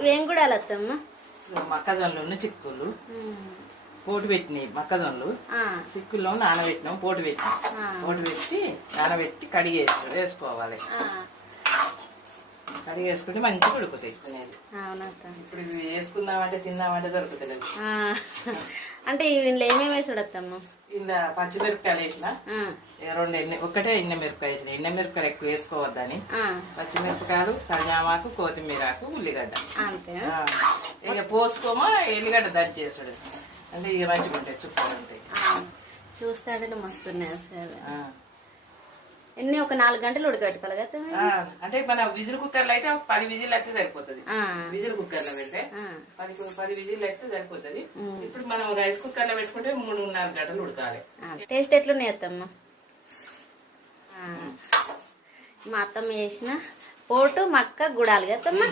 ఇవేం గుడాలు అత్తమ్మ? మొక్కజొన్నలు చిక్కులు పోటు పెట్టినాయి. మొక్కజొన్నలు చిక్కుల్లో నానబెట్టినాం. పోటు పెట్టి నానబెట్టి వేసుకోవాలి. వేసుకుంటే మంచిగా ఉడుకుతాయి. ఇప్పుడు వేసుకుందామంటే తిందామంటే దొరుకుతలేదు. అంటే ఇందులో ఏమేమి వేసాడు అత్తమ్మ? ఇలా పచ్చిమిరపకాయలు వేసిన, ఒక్కటే ఎండమిరపకాయ వేసిన. ఎండమిరపకాయలు ఎక్కువ వేసుకోవద్దని పచ్చిమిరపకాయలు, కళ్యామాకు, కొత్తిమీరాకు, ఉల్లిగడ్డ అంతే. ఇక పోసుకోమో ఎల్లిగడ్డ దంచేసాడు అంటే ఇక మంచిగా ఉంటాయి, చుక్కలు ఉంటాయి. చూస్తాడంటే మస్తున్నాయి అసలు. ఎన్ని ఒక 4 గంటలు ఉడకబెట్టుకోవాలి కదా? అంటే మన విజిల్ కుక్కర్లో అయితే 10 విజిల్ అయితే సరిపోతుంది. విజిల్ కుక్కర్లో పెడితే 10 విజిల్ అయితే సరిపోతుంది. ఇప్పుడు మనం రైస్ కుక్కర్లో పెట్టుకుంటే 3-4 గంటలు ఉడకాలి. టేస్ట్ ఎట్లున్నాయి అత్తమ్మ? మా అత్తమ్మ చేసిన పోటు మక్క గుడాలి కదమ్మా.